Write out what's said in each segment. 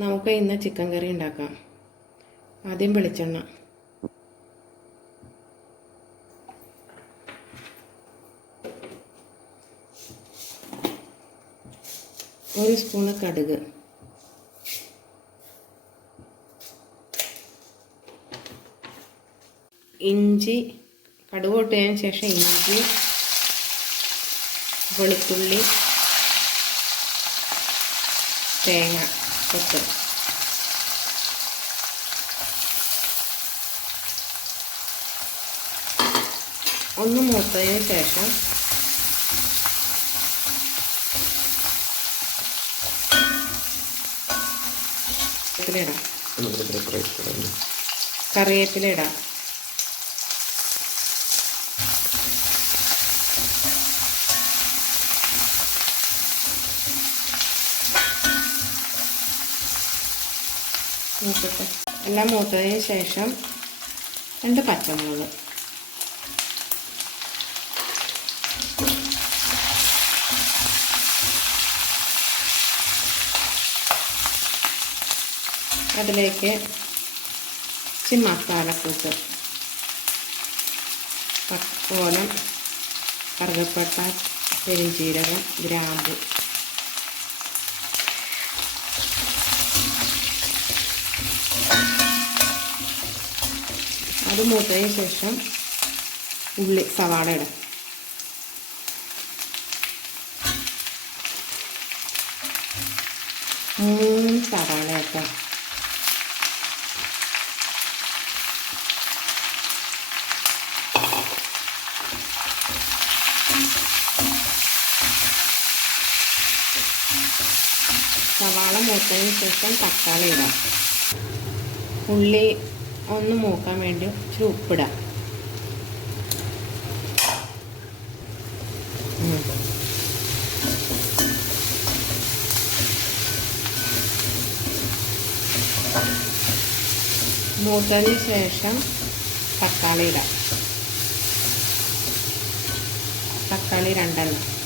നമുക്ക് ഇന്ന് ചിക്കൻ കറി ഉണ്ടാക്കാം. ആദ്യം വെളിച്ചെണ്ണ. ഒരു സ്പൂണ് കടുക്. ഇഞ്ചി കടുക് പൊട്ടിയതിന് ശേഷം ഇഞ്ചി വെളുത്തുള്ളി തേങ്ങ. കൊത്ത് ഒന്ന് മൂത്തതിന് ശേഷം ഇടാം കറിവേപ്പില ഇടാം. മൂക്കട്ടെ എല്ലാം മൂത്തതിന് ശേഷം രണ്ട് പച്ചമുളക്. അതിലേക്ക് ഇച്ചിരി മസാലക്കൂട്ട് പക്കോലം കറുകപ്പട്ട പെരുംജീരകം ഗ്രാമ്പു. അത് മൂത്തതിന് ശേഷം ഉള്ളി സവാള ഇടാം. മൂന്ന് സവാള ഇട്ടാം സവാള മൂത്തതിന് ശേഷം തക്കാളി ഇടാം. ഉള്ളി ഒന്ന് മൂക്കാൻ വേണ്ടി ഇച്ചിരി ഉപ്പിടാം. മൂത്തതിന് ശേഷം തക്കാളി ഇടാം. തക്കാളി രണ്ടെണ്ണം.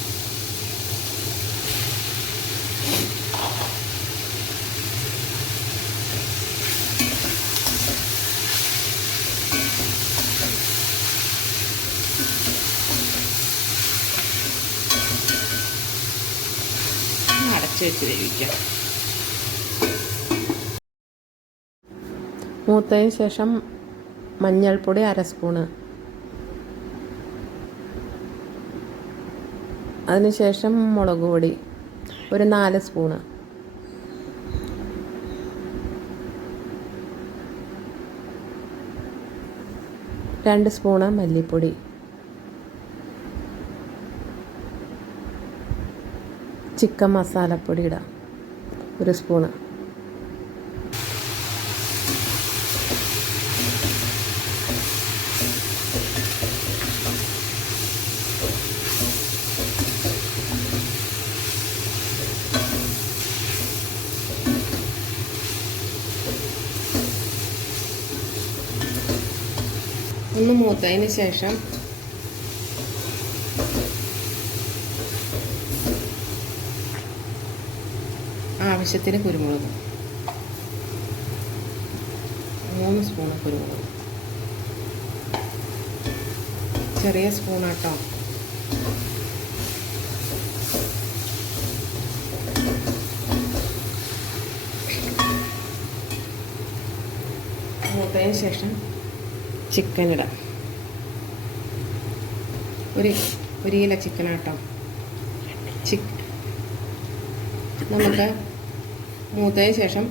അടച്ച് വേവിക്കാം മൂത്തതിന് ശേഷം മഞ്ഞൾപ്പൊടി അര സ്പൂണ്. അതിനുശേഷം മുളക് പൊടി ഒരു നാല് സ്പൂണ്. രണ്ട് സ്പൂണ് മല്ലിപ്പൊടി. ചിക്കൻ മസാലപ്പൊടി ഇടാം. ഒരു സ്പൂണ്. ഒന്ന് മൂത്തതിന് ശേഷം ആവശ്യത്തിന് കുരുമുളക്. മൂന്ന് സ്പൂൺ കുരുമുളക്. ചെറിയ സ്പൂണാട്ടോ മൂത്തതിന് ശേഷം ചിക്കൻ ഇടാം. ഒരു ഒരു കിലോ ചിക്കനാട്ടോ ചിക്ക് നമുക്ക് മൂത്തതിന് ശേഷം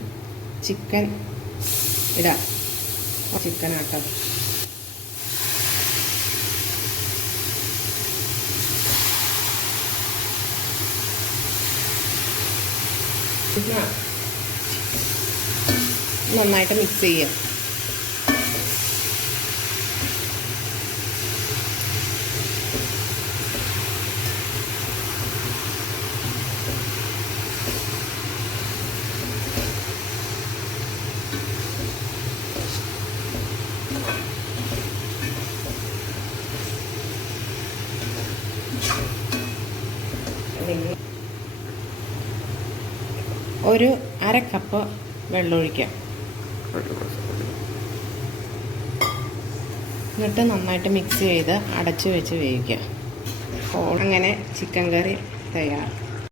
ചിക്കൻ ഇടാം. ചിക്കനാട്ടോ നന്നായിട്ട് മിക്സ് ചെയ്യാം. ഒരു അര കപ്പ് വെള്ളം ഒഴിക്കാം. എന്നിട്ട് നന്നായിട്ട് മിക്സ് ചെയ്ത് അടച്ചു വെച്ച് വേവിക്കുക അങ്ങനെ ചിക്കൻ കറി തയ്യാർ